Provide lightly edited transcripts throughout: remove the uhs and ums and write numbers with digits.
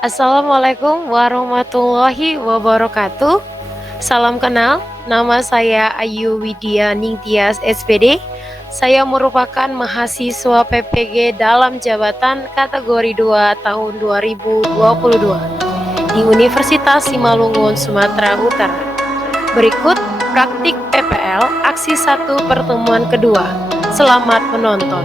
Assalamualaikum warahmatullahi wabarakatuh. Salam kenal, nama saya Ayu Widya Ningtyas SPD. Saya merupakan mahasiswa PPG dalam Jabatan Kategori 2 tahun 2022 di Universitas Simalungun, Sumatera Utara. Berikut praktik PPL aksi 1 pertemuan kedua. Selamat menonton.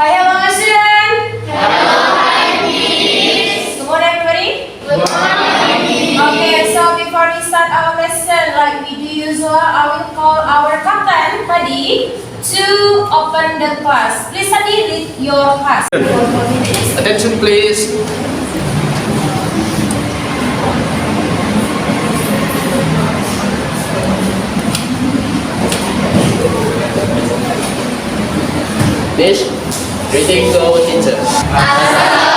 Hi, hello student. Good morning, everybody. Good morning. Okay, so before we start our lesson, like we do usual, I will call our captain tadi to open the class. Please study with your class. Attention please. Miss, greeting to our teacher.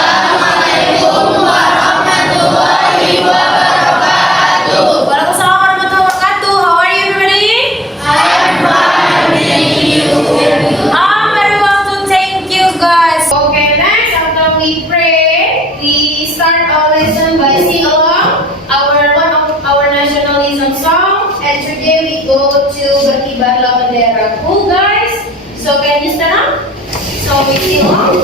Assalamualaikum warahmatullahi wabarakatuh. Waalaikumsalam warahmatullahi wabarakatuh. How are you, everybody? I'm very well too. Thank you, guys. Okay, next after we pray, we start our lesson by singing along one of our nationalism song. And today we go to Berkibarlah Benderaku, guys. So can you stand up? So we sing along.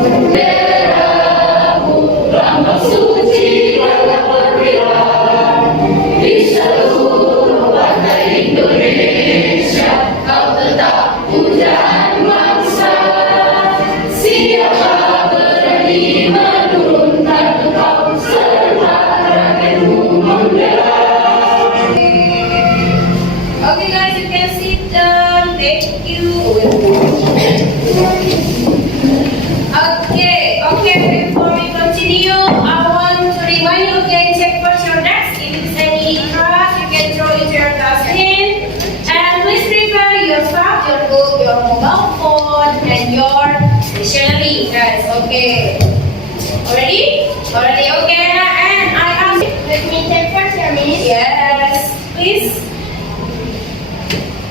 Benderamu, lambang suci dalam perwira di seluruh warga Indonesia. Kau tetap pujaan bangsa. Siapa berani menurunkan engkau serta rakyatmu membela. Okay guys, you can sit down. Thank you. Okay, before we continue, I want to remind you again, check first your desk. If it's any trash, you can throw into your dustbin. And please prepare your stuff, your book, your mobile phone, and your dictionary, guys. Okay. Already? Okay. And I ask you, let me check first your miss. Yes, please.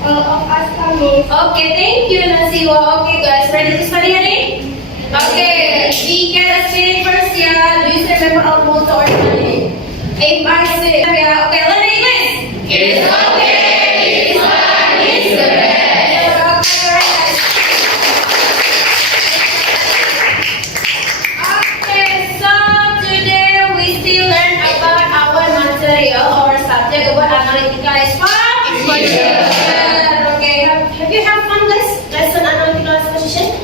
All of us coming. Okay, thank you, Nasiwa. Okay, guys, ready to study already? Okay, we can say first, yeah. Do you remember our motto or something? If I say, yeah, okay, learn English. It's okay. It's fun. It's the best. Okay, so today we still learn about our material or subject about analytical exposition. Okay, have you had fun, guys? Lesson analytical exposition?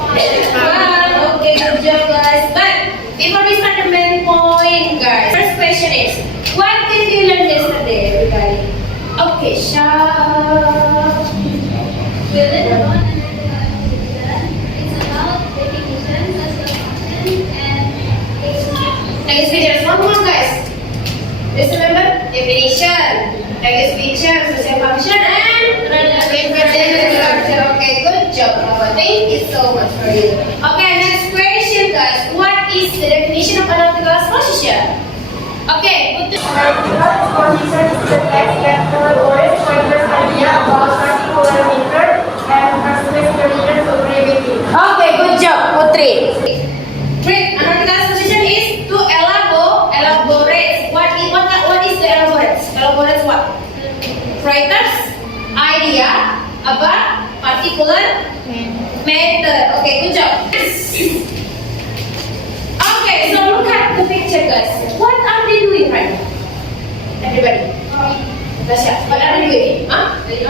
Okay, good job, guys. But before we start the main point, guys, first question is, what did you learn yesterday, everybody? Okay, shout. We learned about analytical exposition. It's about definition, social function, and Exposition. One more, guys. Just remember definition, exposition, social function, and structure. Okay, good job, Papa. Thank you so much for you. Okay, next question, guys. What is the definition of analytical exposition? Okay, put the Analytical exposition is the text that elaborates pointers idea about particular method and express the reader to brevity. Okay, good job, Putri. Great. Analytical exposition is to elaborate. What is the elaborate? Elaborate what? Writers idea about particular method. Okay, good job. Okay, so look at the picture, guys. What are they doing right now? Everybody. Tasha, what are they doing? Huh? They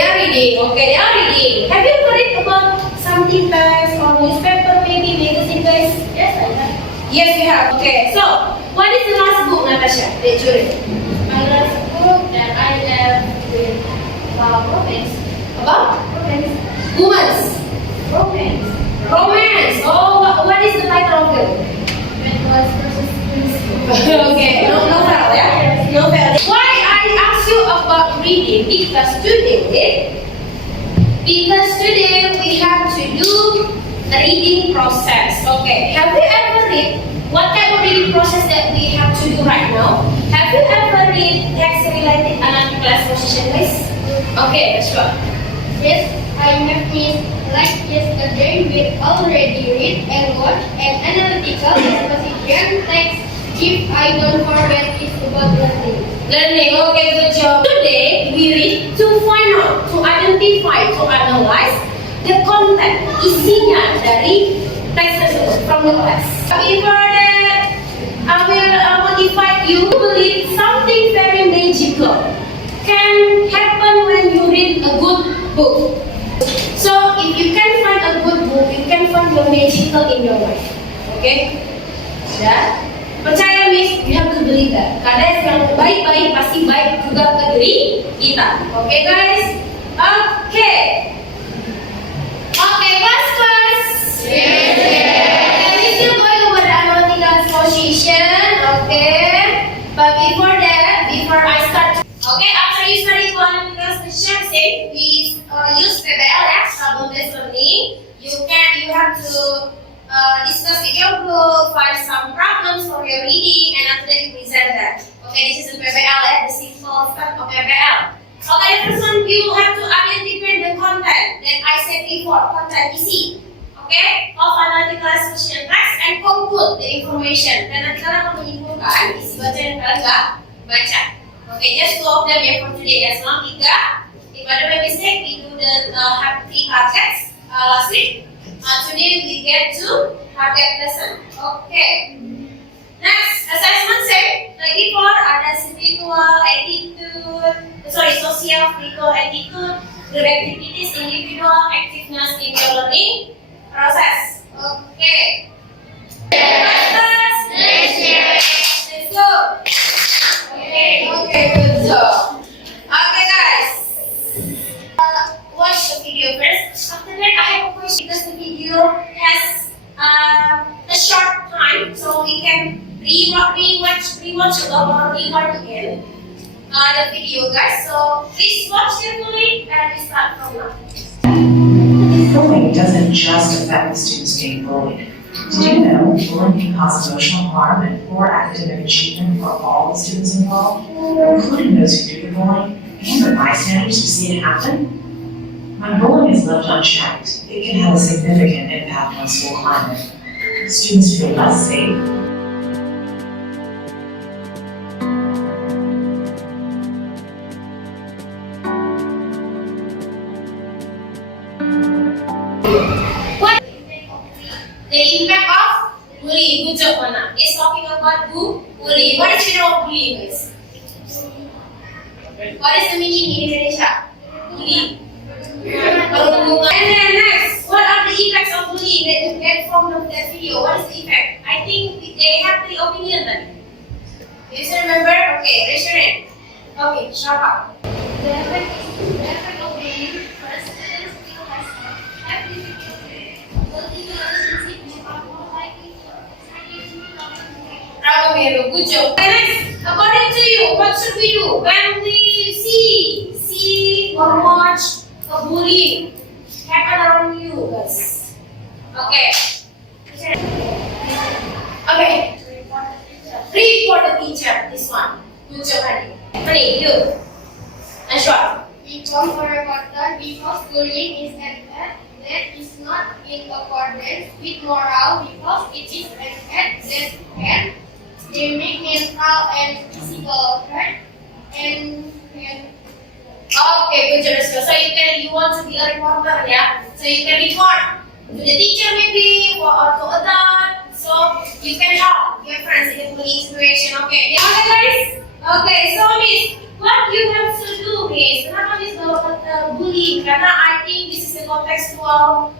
are reading. Okay, they are reading. Have you read about something, guys, or newspaper, maybe magazine, guys? yes, I have. Yes, we have. Okay, so what is the last book, Natasha, that you read? My last book that I have with romance. About Romance. romance. Oh, what is the title of it? Methods versus principles. Okay, novel, yeah? Novel. Why I ask you about reading? Because today we have to do a reading process. Okay, have you ever read what type of reading process that we have to do right now? Have you ever read text-related analytical exposition, guys? Okay, that's right. Yes, I have missed like yesterday we already read and watched an analytical exposition If I don't forget, it's about learning. Learning, okay, good job. Today, we read to find out, to identify, to analyze the content, isinya dari teks tersebut from the class. Before that, I will motivate you to believe something very magical can happen when you read a good book. So, if you can find a good book, you can find your magical in your life. Okay? Sudah? Percaya Miss, you have to believe that. Karena yang baik-baik pasti baik juga ke diri kita. Oke guys? Oke. Oke, class. Okay, we still going over the analytical exposition. Okay. But before that, before I start. Okay, after you study analytical exposition, say we use PBL ya, problem-based learning. You have to discuss with your group, find some problems for your reading, and after that you present that. Okay, this is the PPL, the simple step of PPL. Okay, the first one, you have to identify the content that I said before, content isi. Okay, of analytical exposition text and conclude the information. Dan nanti kalian akan menyimpulkan isi baca yang kalian nggak baca. Okay, just two of them ya for today. Ya, semalam 3. If ada mistake, we do the have 3 text last week. Today we get to target lesson. Okay. Next, assessment say lagi for ada spiritual attitude, social critical attitude, good activities, individual activeness in your learning process. Okay. Let's go. Okay, good job. Okay, guys. Watch the video first. After that, I have a question because the video has a short time, so we can rewatch or rewind again the video, guys. So please watch carefully and we start from now. Bullying doesn't just affect the students being bullied. Did you know bullying can cause emotional harm and poor academic achievement for all the students involved, including those who do the bullying and the bystanders who see it happen? When bullying is left unchecked, it can have a significant impact on school climate. Students feel less safe. What the impact of bullying? Good job, Anna. It's talking about bullying. What is the meaning of bullying, guys? What is the meaning in Indonesia? Bullying. And then next, what are the effects of bullying that you get from that video? What is the effect? I think they have 3 opinions then. You still remember? Okay, raise your hand. Okay, shut up. The effect of bullying, first, students feel less have difficulty building relationships and are more likely to experience problems. Bravo, Meru. Good job. And next, according to you, what should we do when we see or watch a bullying happen around you, guys? Okay. Okay. Report the teacher. This one. Good job, Honey. Honey, you. Ashwa. Report for reporter because bullying is an act that is not in accordance with moral because it is an act that can damage mental and physical health and Okay, good job, Ashwa. So you want to be a reporter, yeah? So you can report to the teacher maybe or to adult. So you can help your friends in the bullying situation. Okay, yeah, okay, guys. Okay, so Miss, what you have to do, Miss? Kenapa Miss bawa bullying? Karena I think this is the contextual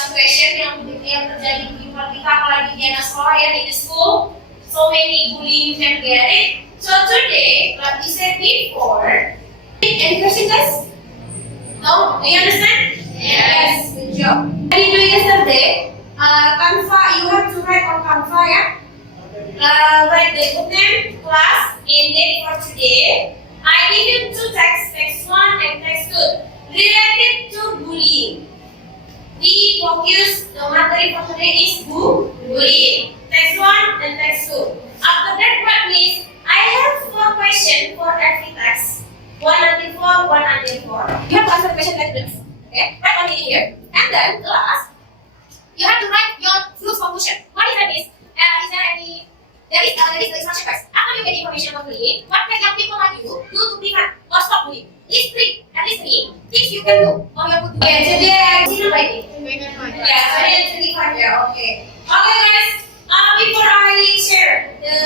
situation yang terjadi di kita apalagi di anak sekolah ya di school. So many bullying you can get it. So today, like we said before, any question, guys? No? Do you understand? Yes. Good job. What you do yesterday? Canva. You have to write on Canva, yeah. Write the book name, class, and date for today. I give you 2 texts, text 1 and text 2, related to bullying. We focus the materi for today is bullying. Text 1 and text 2. After that, what means I have 4 questions for every text. 1 until 4, 1 until 4. You have to answer the question like this. Okay? Write on it here. And then, last, you have to write your group conclusion. What is that? Is there any That is the instruction guys. After you get information about bullying, what can young people like you do to prevent or stop bullying? List at least three things you can do or you could do. Okay, today consider writing. Yeah, so then 25 yeah, okay. Okay guys, before I share the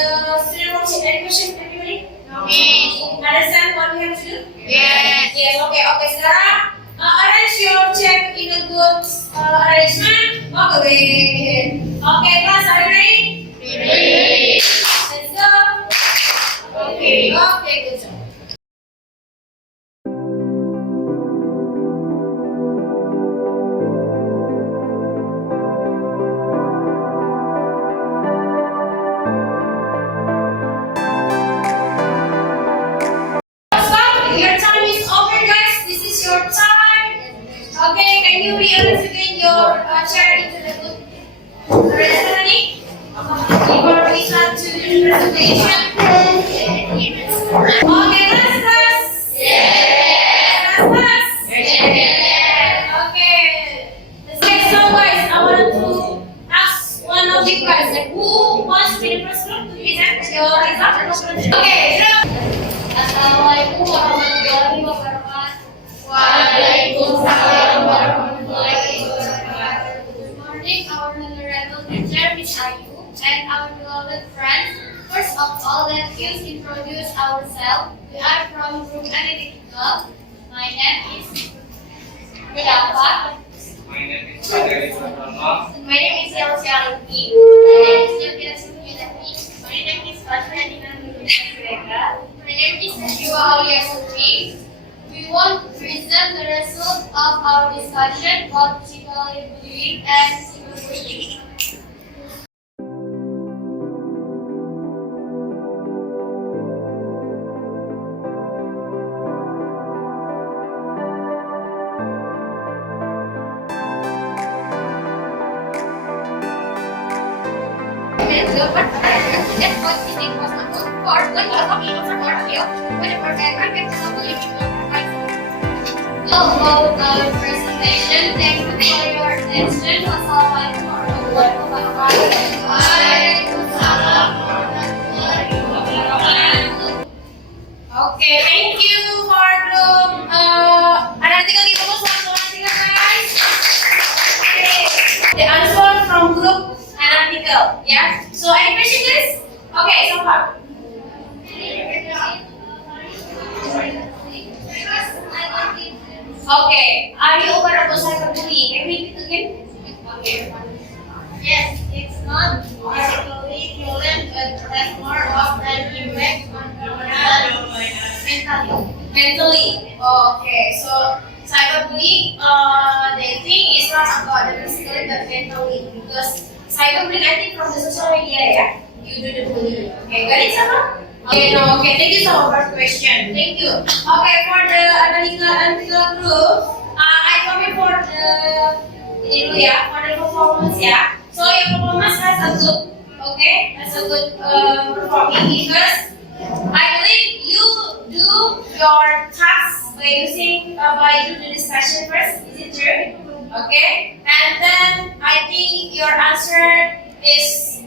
student worksheet, any question everybody? Understand what we have to do? Yes. Yes, okay, sekarang arrange your check in a good arrangement. Okay. Okay, class, are you ready? Ready. Let's go. Okay, good job. Stop. Your time is over, guys. This is your time. Okay, can you rearrange again your chair into the good arrangement? Before we start to do the presentation. Okay, let's class. Yes. Class. Okay. Okay, so guys, I want to ask one of you guys, like, who wants to be the first group to present your result? Okay. Assalamualaikum warahmatullahi wabarakatuh. Waalaikumsalam warahmatullahi wabarakatuh. Good morning, our honorable teacher, Miss Ayu, and our beloved friends. First of all, let's introduce ourselves. We are from Group Analytical. My name is Daljab. My name is Kategori. My name is Yelsialini. My name is Yelsialini. My name is Fadlina. My name is Najwa. We want to present the result of our discussion about physical bullying and cyberbullying. About our presentation, thank you for your attention. Wassalamualaikum warahmatullahi wabarakatuh. Waalaikumsalam warahmatullahi wabarakatuh. Okay, thank you for group analytical. Give us one analytical, guys. Okay, the answer from group analytical. Yeah. So any question, guys? Okay, so far. Okay, are you aware about cyberbullying? Can we repeat again? Okay. Yes, it's not physically violent, but has more of an impact on Mentally. Okay, so cyberbullying, they think is not about the physically but mentally, because cyberbullying I think from the social media, yeah, you do the bullying. Okay, got it, Sama? Okay, no, okay, thank you so much for the question. Thank you. Okay, for the analytical group, I comment for the for the performance, yeah. So your performance has a good, okay, has a good performing, because I believe you do your tasks by do the discussion first. Is it true? Okay, and then I think your answer is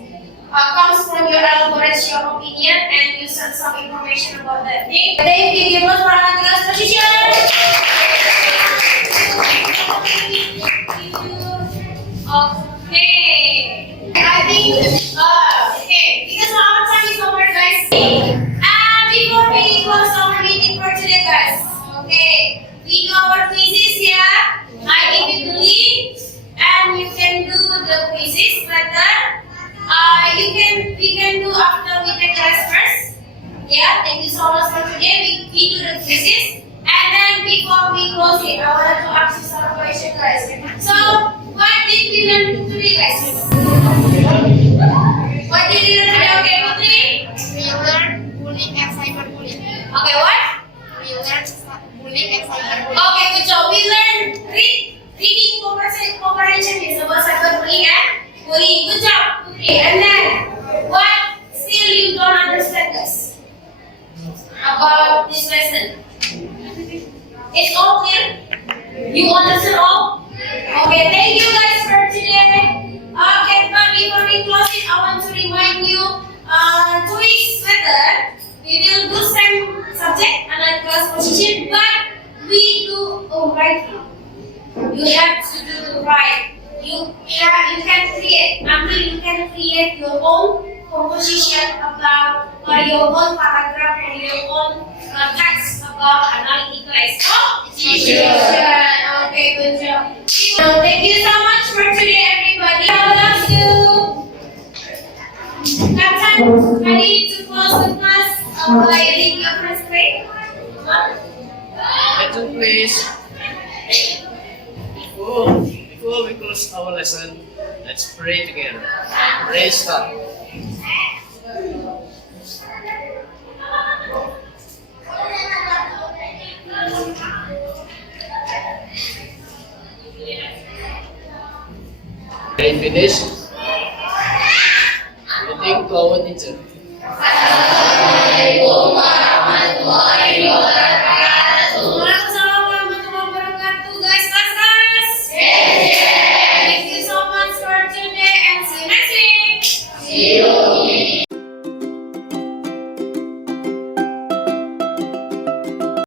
comes from your elaborate your opinion and you send some information about that thing. Then you can give us for analytical exposition. Okay. I think okay, because our time is over, guys. Before we close our meeting for today, guys. Okay, we do our quizzes, yeah. I give you the link and you can do the quizzes later. We can do after we take class first. Yeah, thank you so much for today. We do the quizzes, and then before we close it, I want to ask you some questions, guys. So, what did we learn today, guys? What did we learn today? Okay, Putri? We learn bullying and cyberbullying. Okay, what? We learn bullying and cyberbullying. Okay, good job. We learned reading comprehension is about cyberbullying and bullying. Good job, Putri. And then, what still you don't understand, guys, about this lesson? It's all clear? You understand all? Okay, thank you guys for today. Okay, but before we close it, I want to remind you 2 weeks later, we will do same subject, analytical exposition, but we do writing. You have to do write. You can create. Until you can create your own composition about your own paragraph or your own text about analytical exposition. Okay, good job. Thank you so much for today, everybody. I love you. Captain, ready to close the class by reading your first grade? Attention please. Before we close our lesson, let's pray together. Pray start. Ready finish? Greeting to our teacher. Waalaikumsalam warahmatullahi wabarakatuh, guys. Class. Thank you so much for today and see you next week.